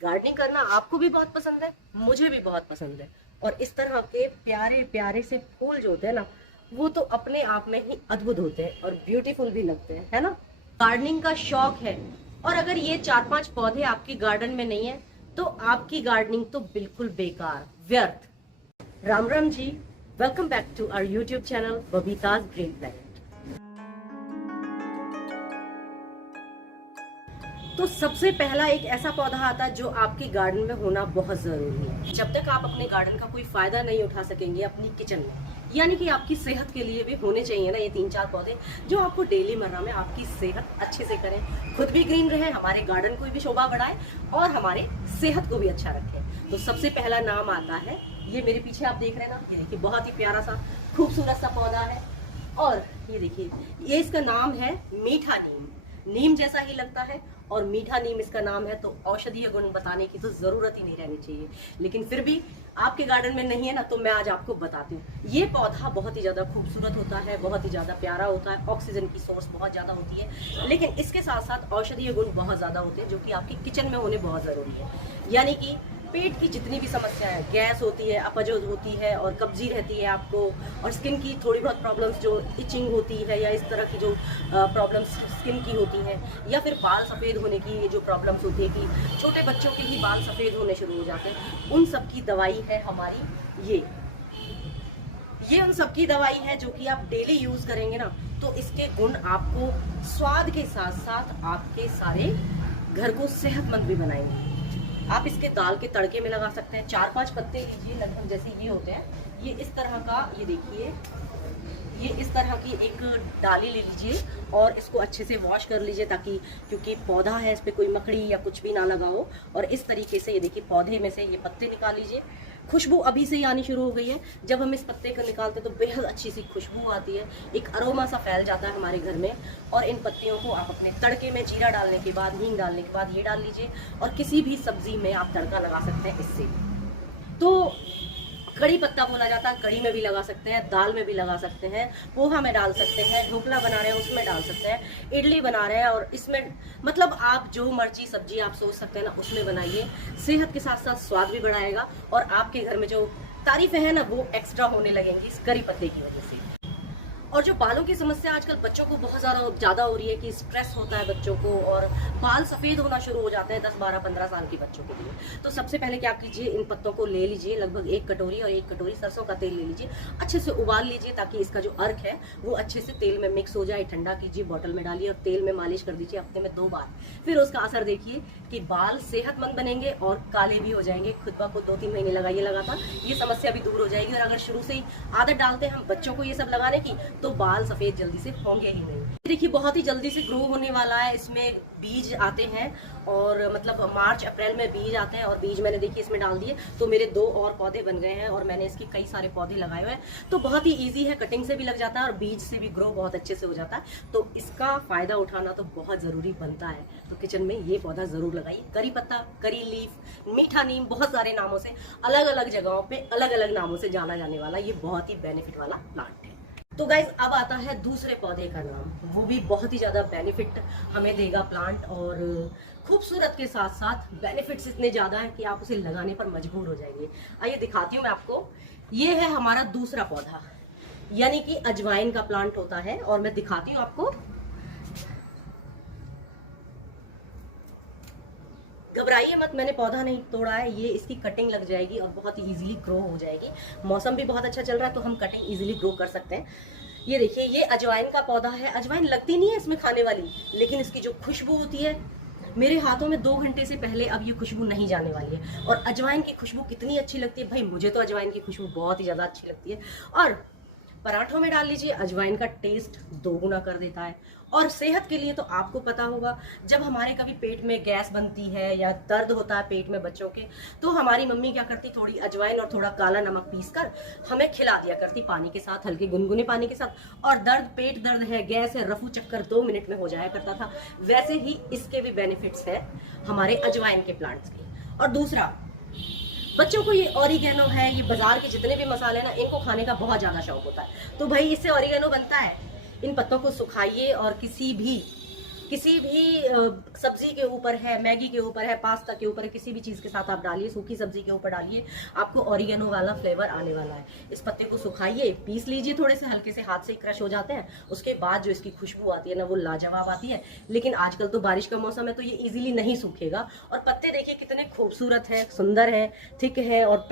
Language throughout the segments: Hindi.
गार्डनिंग करना आपको भी बहुत पसंद है, मुझे भी बहुत पसंद है। और इस तरह के प्यारे प्यारे से फूल जो होते हैं ना, वो तो अपने आप में ही अद्भुत होते हैं और ब्यूटीफुल भी लगते हैं, है ना। गार्डनिंग का शौक है और अगर ये 4-5 पौधे आपकी गार्डन में नहीं है तो आपकी गार्डनिंग तो बिल्कुल बेकार, व्यर्थ। Ram Ram ji, welcome back to our YouTube channel Babita's green planet. तो सबसे पहला एक ऐसा पौधा आता है जो आपके गार्डन में होना बहुत जरूरी है। जब तक आप अपने गार्डन का कोई फायदा नहीं उठा सकेंगे अपनी किचन में, यानी कि आपकी सेहत के लिए भी होने चाहिए ना ये 3-4 पौधे जो आपको डेली मर्रा में आपकी सेहत अच्छे से करें, खुद भी ग्रीन रहे, हमारे गार्डन को भी शोभा बढ़ाए और हमारे सेहत को भी अच्छा रखे। तो सबसे पहला नाम आता है, ये मेरे पीछे आप देख रहे हैं ना, ये देखिए बहुत ही प्यारा सा खूबसूरत सा पौधा है। और ये देखिए, ये इसका नाम है मीठा नीम। नीम जैसा ही लगता है और मीठा नीम इसका नाम है, तो औषधीय गुण बताने की तो जरूरत ही नहीं रहनी चाहिए। लेकिन फिर भी आपके गार्डन में नहीं है ना, तो मैं आज आपको बताती हूँ। ये पौधा बहुत ही ज्यादा खूबसूरत होता है, बहुत ही ज्यादा प्यारा होता है, ऑक्सीजन की सोर्स बहुत ज्यादा होती है, लेकिन इसके साथ साथ औषधीय गुण बहुत ज्यादा होते हैं जो कि आपकी किचन में होने बहुत जरूरी है। यानी कि पेट की जितनी भी समस्या है, गैस होती है, अपच होती है और कब्जी रहती है आपको, और स्किन की थोड़ी बहुत प्रॉब्लम्स जो इचिंग होती है या इस तरह की जो प्रॉब्लम्स स्किन की होती हैं, या फिर बाल सफ़ेद होने की जो प्रॉब्लम्स होती है कि छोटे बच्चों के ही बाल सफ़ेद होने शुरू हो जाते हैं, उन सब की दवाई है हमारी ये उन सब की दवाई है जो कि आप डेली यूज़ करेंगे ना, तो इसके गुण आपको स्वाद के साथ साथ आपके सारे घर को सेहतमंद भी बनाएंगे। आप इसके दाल के तड़के में लगा सकते हैं। 4-5 पत्ते लीजिए, लगभग जैसे ये होते हैं, ये इस तरह का, ये देखिए, ये इस तरह की एक डाली ले लीजिए और इसको अच्छे से वॉश कर लीजिए, ताकि क्योंकि पौधा है इस पर कोई मकड़ी या कुछ भी ना लगा हो। और इस तरीके से ये देखिए, पौधे में से ये पत्ते निकाल लीजिए। खुशबू अभी से ही आनी शुरू हो गई है। जब हम इस पत्ते को निकालते हैं तो बेहद अच्छी सी खुशबू आती है, एक अरोमा सा फैल जाता है हमारे घर में। और इन पत्तियों को आप अपने तड़के में, जीरा डालने के बाद, हींग डालने के बाद ये डाल लीजिए, और किसी भी सब्जी में आप तड़का लगा सकते हैं इससे। तो कड़ी पत्ता बोला जाता है, कड़ी में भी लगा सकते हैं, दाल में भी लगा सकते हैं, पोहा में डाल सकते हैं, ढोकला बना रहे हैं उसमें डाल सकते हैं, इडली बना रहे हैं और इसमें, मतलब आप जो मर्जी सब्जी आप सोच सकते हैं ना उसमें बनाइए। सेहत के साथ साथ स्वाद भी बढ़ाएगा और आपके घर में जो तारीफें हैं ना वो एक्स्ट्रा होने लगेंगी इस कड़ी पत्ते की वजह से। और जो बालों की समस्या आजकल बच्चों को बहुत ज़्यादा हो रही है कि स्ट्रेस होता है बच्चों को और बाल सफ़ेद होना शुरू हो जाते हैं 10, 12, 15 साल के बच्चों के लिए। तो सबसे पहले क्या कीजिए, इन पत्तों को ले लीजिए, लगभग 1 कटोरी, और 1 कटोरी सरसों का तेल ले लीजिए, अच्छे से उबाल लीजिए ताकि इसका जो अर्क है वो अच्छे से तेल में मिक्स हो जाए। ठंडा कीजिए, बॉटल में डालिए और तेल में मालिश कर दीजिए हफ्ते में 2 बार। फिर उसका असर देखिए कि बाल सेहतमंद बनेंगे और काले भी हो जाएंगे। खुद को 2-3 महीने लगाइए लगातार, ये समस्या भी दूर हो जाएगी। और अगर शुरू से ही आदत डालते हैं हम बच्चों को ये सब लगाने की, तो बाल सफ़ेद जल्दी से होंगे ही नहीं। देखिए बहुत ही जल्दी से ग्रो होने वाला है, इसमें बीज आते हैं और मतलब मार्च अप्रैल में बीज आते हैं, और बीज मैंने देखिए इसमें डाल दिए, तो मेरे 2 और पौधे बन गए हैं और मैंने इसके कई सारे पौधे लगाए हुए हैं। तो बहुत ही इजी है, कटिंग से भी लग जाता है और बीज से भी ग्रो बहुत अच्छे से हो जाता है। तो इसका फायदा उठाना तो बहुत जरूरी बनता है। तो किचन में ये पौधा जरूर लगाइए। करी पत्ता, करी लीफ, मीठा नीम, बहुत सारे नामों से, अलग अलग जगहों पे अलग अलग नामों से जाना जाने वाला ये बहुत ही बेनिफिट वाला प्लांट है। तो गाइज अब आता है दूसरे पौधे का नाम, वो भी बहुत ही ज़्यादा बेनिफिट हमें देगा प्लांट, और खूबसूरत के साथ साथ बेनिफिट्स इतने ज़्यादा हैं कि आप उसे लगाने पर मजबूर हो जाएंगे। आइए दिखाती हूँ मैं आपको। ये है हमारा दूसरा पौधा, यानी कि अजवाइन का प्लांट होता है, और मैं दिखाती हूँ आपको। घबराइए मत, मैंने पौधा नहीं तोड़ा है, ये इसकी कटिंग लग जाएगी और बहुत ही इजीली ग्रो हो जाएगी। मौसम भी बहुत अच्छा चल रहा है तो हम कटिंग इजीली ग्रो कर सकते हैं। ये देखिए, ये अजवाइन का पौधा है। अजवाइन लगती नहीं है इसमें खाने वाली, लेकिन इसकी जो खुशबू होती है, मेरे हाथों में 2 घंटे से पहले अब ये खुशबू नहीं जाने वाली है। और अजवाइन की खुशबू कितनी अच्छी लगती है भाई, मुझे तो अजवाइन की खुशबू बहुत ही ज़्यादा अच्छी लगती है। और पराठों में डाल लीजिए, अजवाइन का टेस्ट 2 गुना कर देता है। और सेहत के लिए तो आपको पता होगा, जब हमारे कभी पेट में गैस बनती है या दर्द होता है पेट में बच्चों के, तो हमारी मम्मी क्या करती, थोड़ी अजवाइन और थोड़ा काला नमक पीसकर हमें खिला दिया करती पानी के साथ, हल्के गुनगुने पानी के साथ। और पेट दर्द है, गैस है, रफू चक्कर 2 मिनट में हो जाया करता था। वैसे ही इसके भी बेनिफिट्स है हमारे अजवाइन के प्लांट्स के। और दूसरा, बच्चों को ये ऑरिगेनो है, ये बाजार के जितने भी मसाले ना, इनको खाने का बहुत ज्यादा शौक होता है। तो भाई इससे ऑरिगेनो बनता है। इन पत्तों को सुखाइए और किसी भी किसी भी सब्जी के ऊपर है, मैगी के ऊपर है, पास्ता के ऊपर है, किसी भी चीज के साथ आप डालिए, सूखी सब्जी के ऊपर डालिए, आपको ऑरिगेनो वाला फ्लेवर आने वाला है। इस पत्ते को सुखाइए, पीस लीजिए, थोड़े से हल्के से हाथ से क्रश हो जाते हैं, उसके बाद जो इसकी खुशबू आती है ना वो लाजवाब आती है। लेकिन आजकल तो बारिश का मौसम है तो ये इजीली नहीं सूखेगा। और पत्ते देखिए कितने खूबसूरत है, सुंदर है, थिक है, और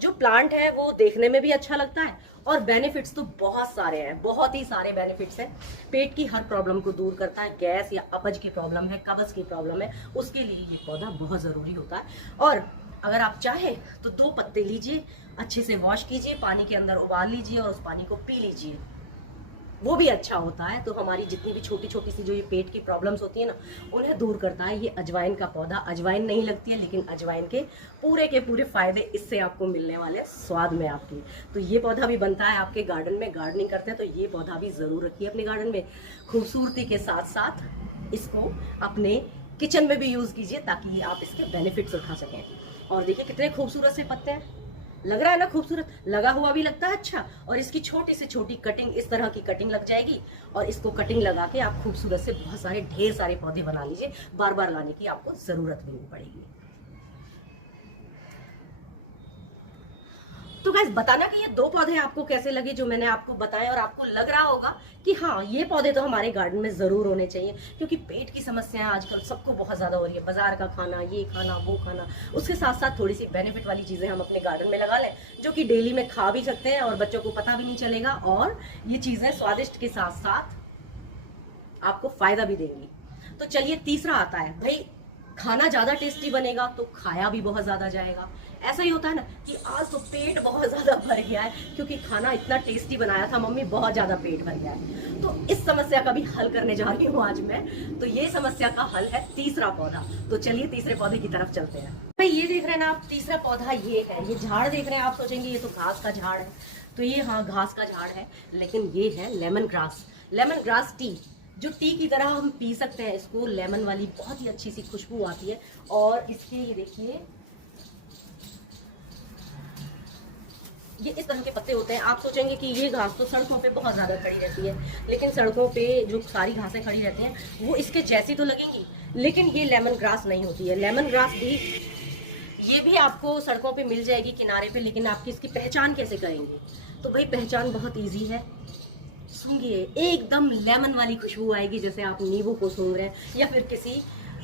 जो प्लांट है वो देखने में भी अच्छा लगता है। और बेनिफिट्स तो बहुत सारे हैं, बहुत ही सारे बेनिफिट्स हैं। पेट की हर प्रॉब्लम को दूर करता है, गैस या अपच की प्रॉब्लम है, कब्ज की प्रॉब्लम है, उसके लिए ये पौधा बहुत ज़रूरी होता है। और अगर आप चाहें तो 2 पत्ते लीजिए, अच्छे से वॉश कीजिए, पानी के अंदर उबाल लीजिए और उस पानी को पी लीजिए, वो भी अच्छा होता है। तो हमारी जितनी भी छोटी छोटी सी जो ये पेट की प्रॉब्लम्स होती है ना, उन्हें दूर करता है ये अजवाइन का पौधा। अजवाइन नहीं लगती है, लेकिन अजवाइन के पूरे फायदे इससे आपको मिलने वाले हैं, स्वाद में आपकी। तो ये पौधा भी बनता है आपके गार्डन में, गार्डनिंग करते हैं तो ये पौधा भी जरूर रखिए अपने गार्डन में। खूबसूरती के साथ साथ इसको अपने किचन में भी यूज कीजिए ताकि आप इसके बेनिफिट्स उठा सकें। और देखिए कितने खूबसूरत से पत्ते हैं, लग रहा है ना खूबसूरत, लगा हुआ भी लगता है अच्छा। और इसकी छोटी से छोटी कटिंग, इस तरह की कटिंग लग जाएगी और इसको कटिंग लगा के आप खूबसूरत से बहुत सारे ढेर सारे पौधे बना लीजिए, बार बार लाने की आपको जरूरत भी नहीं पड़ेगी। तो गाइस बताना कि ये 2 पौधे आपको कैसे लगे जो मैंने आपको बताए, और आपको लग रहा होगा कि हाँ ये पौधे तो हमारे गार्डन में जरूर होने चाहिए, क्योंकि पेट की समस्याएं आजकल सबको बहुत ज्यादा हो रही है। बाजार का खाना, ये खाना, वो खाना, उसके साथ साथ थोड़ी सी बेनिफिट वाली चीजें हम अपने गार्डन में लगा लें, जो कि डेली में खा भी सकते हैं और बच्चों को पता भी नहीं चलेगा, और ये चीजें स्वादिष्ट के साथ साथ आपको फायदा भी देंगी। तो चलिए तीसरा आता है, भाई खाना ज्यादा टेस्टी बनेगा तो खाया भी बहुत ज्यादा जाएगा। ऐसा ही होता है ना कि आज तो पेट बहुत ज्यादा भर गया है क्योंकि खाना इतना टेस्टी बनाया था मम्मी, बहुत ज्यादा पेट भर गया है। तो इस समस्या का भी हल करने जा रही हूँ आज मैं। तो ये समस्या का हल है तीसरा पौधा। तो चलिए तीसरे पौधे की तरफ चलते हैं। भाई ये देख रहे हैं ना आप, तीसरा पौधा ये है। ये झाड़ देख रहे हैं, आप सोचेंगे ये तो घास का झाड़ है, तो ये हाँ घास का झाड़ है, लेकिन ये है lemon grass. Lemon grass tea, जो टी की तरह हम पी सकते हैं इसको, लेमन वाली बहुत ही अच्छी सी खुशबू आती है। और इसके ये देखिए, ये इस तरह के पत्ते होते हैं। आप सोचेंगे कि ये घास तो सड़कों पे बहुत ज़्यादा खड़ी रहती है, लेकिन सड़कों पे जो सारी घासें खड़ी रहती हैं वो इसके जैसी तो लगेंगी, लेकिन ये लेमन ग्रास नहीं होती है। लेमन ग्रास भी ये भी आपको सड़कों पे मिल जाएगी किनारे पे, लेकिन आपकी इसकी पहचान कैसे करेंगे? तो भाई पहचान बहुत ईजी है, सूंघिए, एकदम लेमन वाली खुशबू आएगी, जैसे आप नींबू को सूंघ रहे हैं या फिर किसी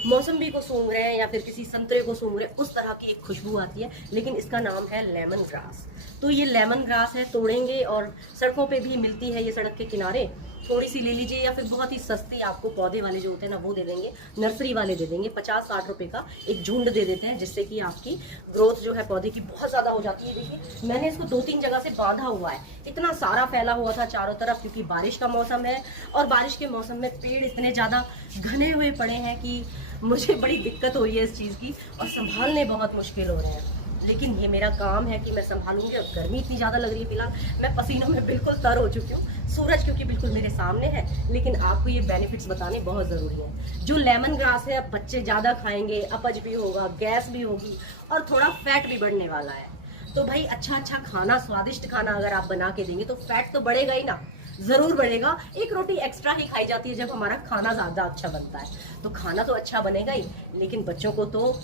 मौसम्बी को सूंघ रहे हैं या फिर किसी संतरे को सूंघ रहे हैं, उस तरह की एक खुशबू आती है। लेकिन इसका नाम है लेमन ग्रास। तो ये लेमन ग्रास है, तोड़ेंगे, और सड़कों पे भी मिलती है ये, सड़क के किनारे थोड़ी सी ले लीजिए, या फिर बहुत ही सस्ती आपको पौधे वाले जो होते हैं ना वो दे देंगे, नर्सरी वाले दे देंगे, 50-60 रुपए का एक झुंड दे देते हैं, जिससे कि आपकी ग्रोथ जो है पौधे की बहुत ज़्यादा हो जाती है। देखिए मैंने इसको 2-3 जगह से बांधा हुआ है, इतना सारा फैला हुआ था चारों तरफ, क्योंकि बारिश का मौसम है और बारिश के मौसम में पेड़ इतने ज़्यादा घने हुए पड़े हैं कि मुझे बड़ी दिक्कत हो रही है इस चीज़ की, और संभालने बहुत मुश्किल हो रहे हैं। लेकिन ये मेरा काम है कि मैं संभालूंगी। और गर्मी इतनी ज़्यादा लग रही है, फिलहाल मैं पसीनों में बिल्कुल तर हो चुकी हूँ, सूरज क्योंकि बिल्कुल मेरे सामने है। लेकिन आपको ये बेनिफिट्स बताने बहुत ज़रूरी है। जो लेमन ग्रास है, बच्चे ज़्यादा खाएंगे, अपच भी होगा, गैस भी होगी, और थोड़ा फैट भी बढ़ने वाला है। तो भाई अच्छा अच्छा खाना, स्वादिष्ट खाना अगर आप बना के देंगे तो फैट तो बढ़ेगा ही ना, जरूर बढ़ेगा। एक रोटी एक्स्ट्रा ही खाई जाती है जब हमारा खाना ज्यादा अच्छा बनता है। तो खाना तो अच्छा बनेगा ही, लेकिन बच्चों को तो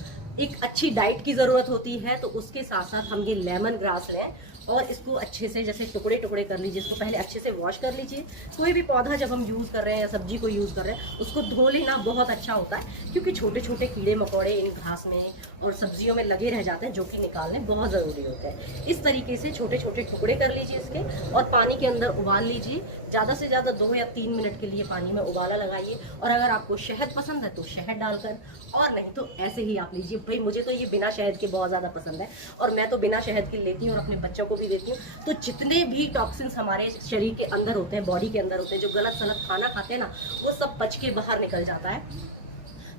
एक अच्छी डाइट की जरूरत होती है। तो उसके साथ साथ हम ये लेमन ग्रास लें और इसको अच्छे से जैसे टुकड़े टुकड़े कर लीजिए, इसको पहले अच्छे से वॉश कर लीजिए। कोई भी पौधा जब हम यूज़ कर रहे हैं या सब्जी को यूज़ कर रहे हैं, उसको धो लेना बहुत अच्छा होता है, क्योंकि छोटे छोटे कीड़े मकोड़े इन घास में और सब्जियों में लगे रह जाते हैं, जो कि निकालने बहुत ज़रूरी होते हैं। इस तरीके से छोटे छोटे टुकड़े कर लीजिए इसके, और पानी के अंदर उबाल लीजिए। ज़्यादा से ज़्यादा 2 या 3 मिनट के लिए पानी में उबाला लगाइए। और अगर आपको शहद पसंद है तो शहद डालकर, और नहीं तो ऐसे ही आप लीजिए। भाई मुझे तो ये बिना शहद के बहुत ज़्यादा पसंद है, और मैं तो बिना शहद के लेती हूँ और अपने बच्चों को भी देती हूँ। तो जितने भी टॉक्सिन्स हमारे शरीर के अंदर होते हैं, बॉडी के अंदर होते हैं, जो गलत सलत खाना खाते हैं ना, वो सब पच के बाहर निकल जाता है।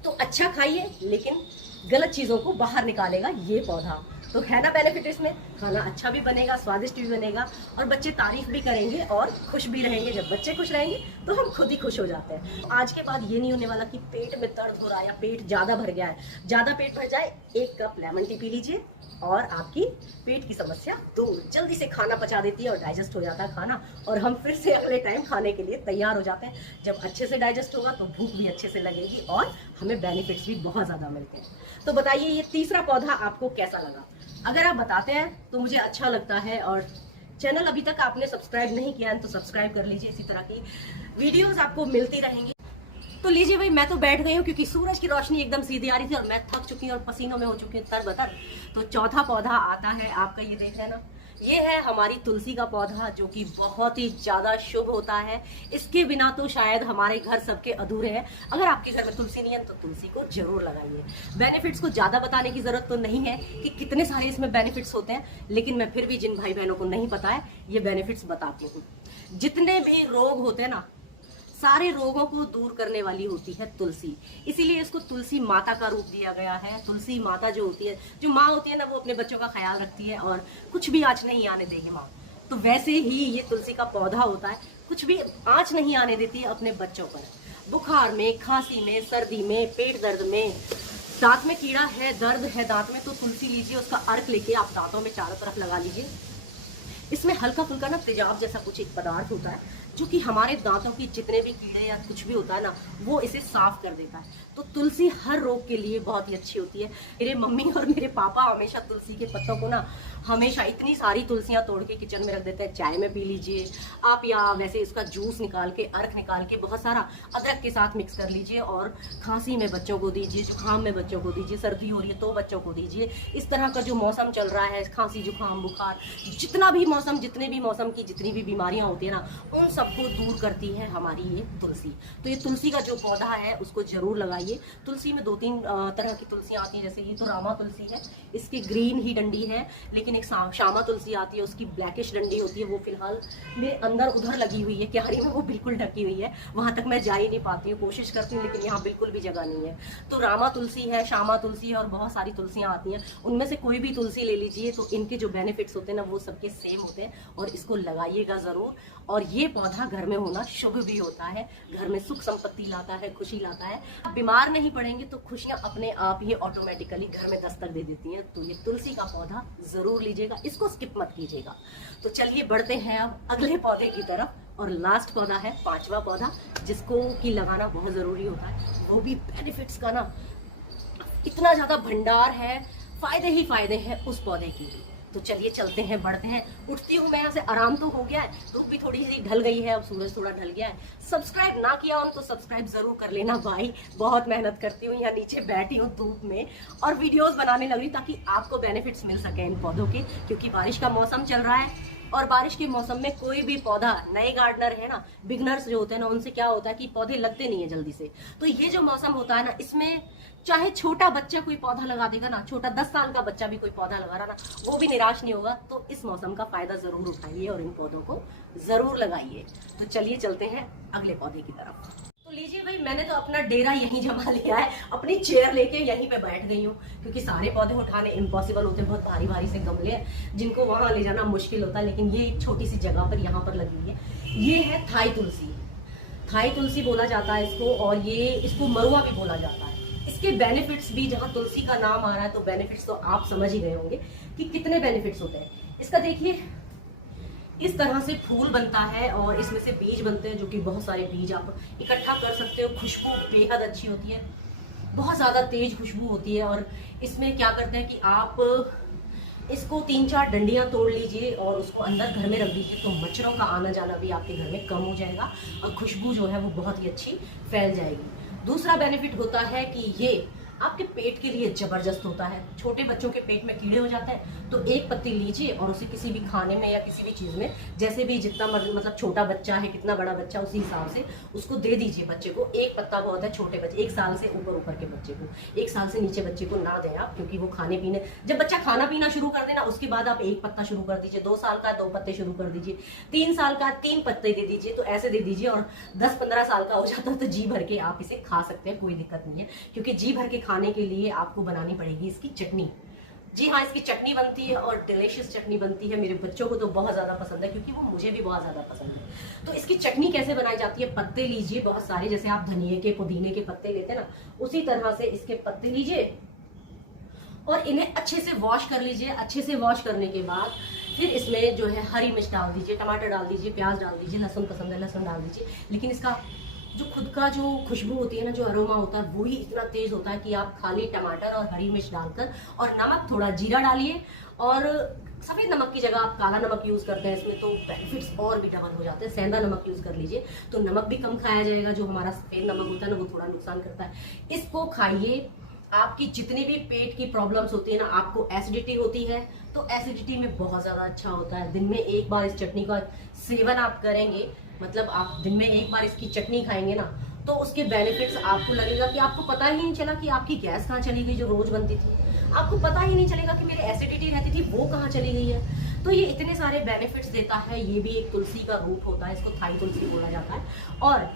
तो अच्छा खाइए, लेकिन गलत चीज़ों को बाहर निकालेगा ये पौधा। तो है ना बेनिफिट इसमें, खाना अच्छा भी बनेगा, स्वादिष्ट भी बनेगा, और बच्चे तारीफ भी करेंगे और खुश भी रहेंगे। जब बच्चे खुश रहेंगे तो हम खुद ही खुश हो जाते हैं। आज के बाद ये नहीं होने वाला कि पेट में दर्द हो रहा है या पेट ज़्यादा भर गया है। ज़्यादा पेट भर जाए, 1 कप लेमन टी पी लीजिए, और आपकी पेट की समस्या दूर, जल्दी से खाना पचा देती है और डाइजेस्ट हो जाता है खाना, और हम फिर से अगले टाइम खाने के लिए तैयार हो जाते हैं। जब अच्छे से डाइजेस्ट होगा तो भूख भी अच्छे से लगेगी और हमें बेनिफिट्स भी बहुत ज़्यादा मिलते हैं। तो बताइए ये तीसरा पौधा आपको कैसा लगा? अगर आप बताते हैं तो मुझे अच्छा लगता है, और चैनल अभी तक आपने सब्सक्राइब नहीं किया है तो सब्सक्राइब कर लीजिए, इसी तरह की वीडियोस आपको मिलती रहेंगी। तो लीजिए भाई, मैं तो बैठ गई हूँ क्योंकि सूरज की रोशनी एकदम सीधी आ रही थी और मैं थक चुकी हूँ और पसीनों में हो चुकी हूँ तरबतर। तो चौथा पौधा आता है आपका, ये देख लेना, ये है हमारी तुलसी का पौधा, जो कि बहुत ही ज्यादा शुभ होता है। इसके बिना तो शायद हमारे घर सबके अधूरे हैं। अगर आपके घर में तुलसी नहीं है तो तुलसी को जरूर लगाइए। बेनिफिट्स को ज्यादा बताने की जरूरत तो नहीं है कि कितने सारे इसमें बेनिफिट्स होते हैं, लेकिन मैं फिर भी जिन भाई बहनों को नहीं पता है ये बेनिफिट्स बताती हूँ। जितने भी रोग होते हैं ना, सारे रोगों को दूर करने वाली होती है तुलसी, इसीलिए इसको तुलसी माता का रूप दिया गया है। तुलसी माता जो होती है, जो माँ होती है ना, वो अपने बच्चों का ख्याल रखती है और कुछ भी आँच नहीं आने देगी माँ। तो वैसे ही ये तुलसी का पौधा होता है, कुछ भी आँच नहीं आने देती है अपने बच्चों पर। बुखार में, खांसी में, सर्दी में, पेट दर्द में, दांत में कीड़ा है, दर्द है दांत में, तो तुलसी लीजिए, उसका अर्क लेके आप दांतों में चारों तरफ लगा लीजिए। इसमें हल्का फुल्का ना तेजाब जैसा कुछ एक पदार्थ होता है जो कि हमारे दांतों की जितने भी कीड़े या कुछ भी होता है ना, वो इसे साफ कर देता है। तो तुलसी हर रोग के लिए बहुत ही अच्छी होती है। मेरे मम्मी और मेरे पापा हमेशा तुलसी के पत्तों को ना, हमेशा इतनी सारी तुलसियां तोड़ के किचन में रख देते हैं। चाय में पी लीजिए आप, या वैसे इसका जूस निकाल के, अर्क निकाल के बहुत सारा अदरक के साथ मिक्स कर लीजिए और खांसी में बच्चों को दीजिए, जुकाम में बच्चों को दीजिए, सर्दी हो रही है तो बच्चों को दीजिए। इस तरह का जो मौसम चल रहा है, खांसी, जुकाम, बुखार, जितना भी मौसम, जितने भी मौसम की जितनी भी बीमारियां होती है ना, उन सबको दूर करती है हमारी ये तुलसी। तो ये तुलसी का जो पौधा है उसको जरूर लगाइए। तुलसी में 2-3 तरह की तुलसियां आती हैं, जैसे ये तो रामा तुलसी है, इसकी ग्रीन ही डंडी है, लेकिन एक श्यामा तुलसी आती है, उसकी ब्लैकिश डंडी होती है। वो फिलहाल मेरे अंदर उधर लगी हुई है क्यारी में, वो बिल्कुल ढकी हुई है, वहां तक मैं जा ही नहीं पाती हूँ, कोशिश करती हूँ लेकिन यहाँ बिल्कुल भी जगह नहीं है। तो रामा तुलसी है, श्यामा तुलसी है, और बहुत सारी तुलसियां आती हैं, उनमें से कोई भी तुलसी ले लीजिए। तो इनके जो बेनिफिट्स होते हैं ना, वो सबके सेम होते हैं, और इसको लगाइएगा जरूर। और ये पौधा घर में होना शुभ भी होता है, घर में सुख संपत्ति लाता है, खुशी लाता है। आप बीमार नहीं पड़ेंगे तो खुशियां अपने आप ही ऑटोमेटिकली घर में दस्तक दे देती हैं। तो ये तुलसी का पौधा जरूर लीजिएगा, इसको स्किप मत कीजिएगा। तो चलिए बढ़ते हैं अब अगले पौधे की तरफ, और लास्ट पौधा है 5वां पौधा, जिसको कि लगाना बहुत जरूरी होता है। वो भी बेनिफिट्स का ना इतना ज्यादा भंडार है, फायदे ही फायदे हैं उस पौधे की। तो चलिए चलते हैं, बढ़ते हैं। उठती हूँ मैं यहाँ से, आराम तो हो गया है, धूप भी थोड़ी सी ढल गई है, अब सूरज थोड़ा ढल गया है। सब्सक्राइब ना किया हो तो सब्सक्राइब जरूर कर लेना भाई, बहुत मेहनत करती हूँ, यहाँ नीचे बैठी हूँ धूप में और वीडियोस बनाने लग रही, ताकि आपको बेनिफिट्स मिल सके इन पौधों के। क्योंकि बारिश का मौसम चल रहा है, और बारिश के मौसम में कोई भी पौधा, नए गार्डनर है ना, बिगनर्स जो होते हैं ना, उनसे क्या होता है कि पौधे लगते नहीं है जल्दी से। तो ये जो मौसम होता है ना, इसमें चाहे छोटा बच्चा कोई पौधा लगा देगा ना, छोटा 10 साल का बच्चा भी कोई पौधा लगा रहा ना, वो भी निराश नहीं होगा। तो इस मौसम का फायदा जरूर उठाइए और इन पौधों को जरूर लगाइए। तो चलिए चलते हैं अगले पौधे की तरफ। तो लीजिए भाई, मैंने तो अपना डेरा यहीं जमा लिया है, अपनी चेयर लेके यहीं पे बैठ गई हूँ, क्योंकि सारे पौधे उठाने इम्पॉसिबल होते हैं, बहुत भारी भारी से गमले हैं जिनको वहां ले जाना मुश्किल होता है। लेकिन ये एक छोटी सी जगह पर यहाँ पर लगी हुई है। ये है थाई तुलसी, थाई तुलसी बोला जाता है इसको, और ये इसको मरुआ भी बोला जाता है। इसके बेनिफिट्स भी, जहाँ तुलसी का नाम आ रहा है तो बेनिफिट्स तो आप समझ ही गए होंगे कि कितने बेनिफिट्स होते हैं। इसका देखिए, इस तरह से फूल बनता है और इसमें से बीज बनते हैं, जो कि बहुत सारे बीज आप इकट्ठा कर सकते हो। खुशबू बेहद अच्छी होती है, बहुत ज़्यादा तेज खुशबू होती है। और इसमें क्या करते हैं कि आप इसको 3-4 डंडियां तोड़ लीजिए और उसको अंदर घर में रख दीजिए, तो मच्छरों का आना जाना भी आपके घर में कम हो जाएगा और खुशबू जो है वो बहुत ही अच्छी फैल जाएगी। दूसरा बेनिफिट होता है कि ये आपके पेट के लिए जबरदस्त होता है। छोटे बच्चों के पेट में कीड़े हो जाते हैं तो एक पत्ती लीजिए और उसे किसी भी खाने में या किसी भी चीज में, जैसे भी जितना मतलब छोटा बच्चा है, कितना बड़ा बच्चा, उसी हिसाब से उसको दे दीजिए बच्चे को। एक पत्ता बहुत है छोटे बच्चे, 1 साल से ऊपर के बच्चे को, 1 साल से नीचे बच्चे को ना दें आप, क्योंकि वो खाने पीने, जब बच्चा खाना पीना शुरू कर देना उसके बाद आप 1 पत्ता शुरू कर दीजिए, 2 साल का 2 पत्ते शुरू कर दीजिए, 3 साल का 3 पत्ते दे दीजिए, तो ऐसे दे दीजिए। और 10-15 साल का हो जाता है तो जी भर के आप इसे खा सकते हैं, कोई दिक्कत नहीं है। क्योंकि जी भर के खाने के लिए आपको बनानी पड़ेगी इसकी चटनी। जी हाँ, इसकी चटनी बनती है और डिलीशियस चटनी बनती है। मेरे बच्चों को तो बहुत ज्यादा पसंद है, क्योंकि वो मुझे भी बहुत ज्यादा पसंद है। तो इसकी चटनी कैसे बनाई जाती है, पत्ते लीजिए बहुत सारे, जैसे आप धनिए के, पुदीने के पत्ते लेते हैं ना, उसी तरह से इसके पत्ते लीजिए और इन्हें अच्छे से वॉश कर लीजिए। अच्छे से वॉश करने के बाद फिर इसमें जो है हरी मिर्च डाल दीजिए, टमाटर डाल दीजिए, प्याज डाल दीजिए, लहसुन पसंद है लहसुन डाल दीजिए। लेकिन इसका जो खुद का जो खुशबू होती है ना, जो अरोमा होता है, वो ही इतना तेज होता है कि आप खाली टमाटर और हरी मिर्च डालकर और नमक, थोड़ा जीरा डालिए। और सफेद नमक की जगह आप काला नमक यूज करते हैं इसमें, तो बेनिफिट्स और भी डबल हो जाते हैं। सेंधा नमक यूज कर लीजिए तो नमक भी कम खाया जाएगा। जो हमारा सफेद नमक होता है ना, वो थोड़ा नुकसान करता है। इसको खाइए। आपकी जितनी भी पेट की प्रॉब्लम्स होती है ना, आपको एसिडिटी होती है तो एसिडिटी में बहुत ज्यादा अच्छा होता है। दिन में एक बार इस चटनी का सेवन आप करेंगे, मतलब आप दिन में एक बार इसकी चटनी खाएंगे ना, तो उसके बेनिफिट्स आपको लगेगा कि आपको पता ही नहीं चला कि आपकी गैस कहाँ चली गई जो रोज बनती थी। आपको पता ही नहीं चलेगा कि मेरी एसिडिटी रहती थी वो कहाँ चली गई है। तो ये इतने सारे बेनिफिट्स देता है। ये भी एक तुलसी का रूप होता है, इसको थाई तुलसी बोला जाता है और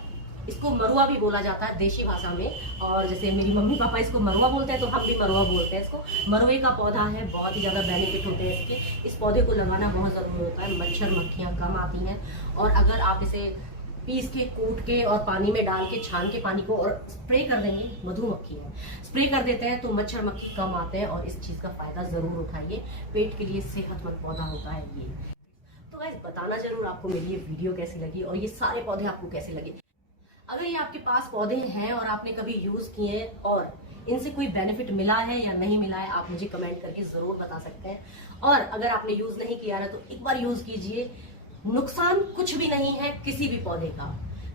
इसको मरुआ भी बोला जाता है देशी भाषा में। और जैसे मेरी मम्मी पापा इसको मरुआ बोलते हैं तो हम भी मरुआ बोलते हैं इसको। मरुए का पौधा है, बहुत ही ज़्यादा बेनिफिट होते हैं इसके। इस पौधे को लगाना बहुत ज़रूरी होता है। मच्छर मक्खियाँ कम आती हैं। और अगर आप इसे पीस के, कूट के और पानी में डाल के, छान के पानी को और स्प्रे कर देंगे, मधुमक्खी है, स्प्रे कर देते हैं तो मच्छर मक्खी कम आते हैं। और इस चीज़ का फायदा ज़रूर उठाइए। पेट के लिए सेहतमंद पौधा होता है ये। तो गाइस बताना जरूर आपको मेरी ये वीडियो कैसी लगी और ये सारे पौधे आपको कैसे लगे। अगर ये आपके पास पौधे हैं और आपने कभी यूज किए और इनसे कोई बेनिफिट मिला है या नहीं मिला है, आप मुझे कमेंट करके जरूर बता सकते हैं। और अगर आपने यूज नहीं किया है तो एक बार यूज कीजिए। नुकसान कुछ भी नहीं है किसी भी पौधे का।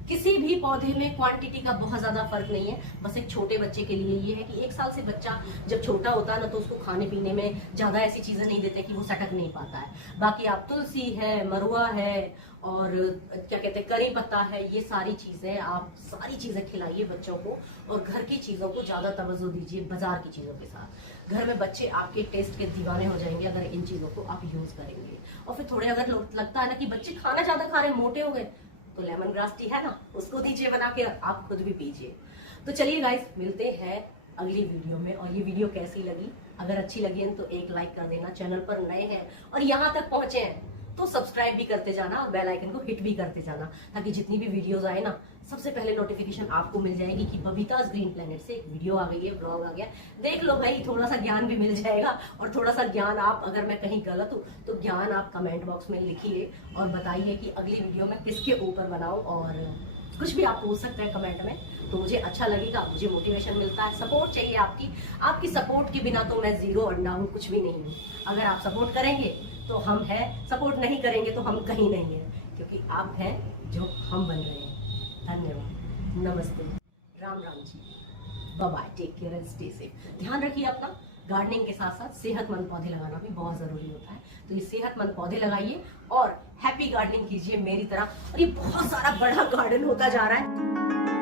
किसी भी पौधे में क्वांटिटी का बहुत ज्यादा फर्क नहीं है। बस एक छोटे बच्चे के लिए ये है कि 1 साल से बच्चा जब छोटा होता है ना, तो उसको खाने पीने में ज्यादा ऐसी चीजें नहीं देते कि वो सटक नहीं पाता है। बाकी आप तुलसी है, मरुआ है और क्या कहते हैं, करी पत्ता है, ये सारी चीजें, आप सारी चीजें खिलाइए बच्चों को। और घर की चीजों को ज्यादा तवज्जो दीजिए बाजार की चीजों के साथ। घर में बच्चे आपके टेस्ट के दीवाने हो जाएंगे अगर इन चीजों को आप यूज करेंगे। और फिर थोड़े अगर लगता है ना कि बच्चे खाना ज्यादा खा रहे हैं, मोटे हो गए, तो लेमन ग्रास टी है ना, उसको दीजिए बना के, आप खुद भी पीजिए। तो चलिए गाइस, मिलते हैं अगली वीडियो में। और ये वीडियो कैसी लगी, अगर अच्छी लगी है तो एक लाइक कर देना। चैनल पर नए हैं और यहाँ तक पहुंचे हैं तो सब्सक्राइब भी करते जाना, बेल आइकन को हिट भी करते जाना, ताकि जितनी भी वीडियोस आए ना, सबसे पहले नोटिफिकेशन आपको मिल जाएगी कि बबीताज ग्रीन प्लेनेट से एक वीडियो आ गई है, ब्लॉग आ गया। देख लो भाई, थोड़ा सा ज्ञान भी मिल जाएगा। और थोड़ा सा ज्ञान आप, अगर मैं कहीं गलत हूँ तो ज्ञान आप कमेंट बॉक्स में लिखिए और बताइए कि अगली वीडियो में किसके ऊपर बनाऊं। और कुछ भी आप पूछ सकते हैं कमेंट में, तो मुझे अच्छा लगेगा, मुझे मोटिवेशन मिलता है। सपोर्ट चाहिए आपकी सपोर्ट के बिना तो मैं जीरो अंडा हूँ, कुछ भी नहीं हूँ। अगर आप सपोर्ट करेंगे तो हम हैं, सपोर्ट नहीं करेंगे तो हम कहीं नहीं है, क्योंकि आप हैं जो हम बन रहे हैं। धन्यवाद, नमस्ते, Ram Ram ji, bye bye, take care and stay safe. ध्यान रखिए अपना। गार्डनिंग के साथ साथ सेहतमंद पौधे लगाना भी बहुत जरूरी होता है। तो ये सेहतमंद पौधे लगाइए और हैप्पी गार्डनिंग कीजिए मेरी तरह। और ये बहुत सारा बड़ा गार्डन होता जा रहा है।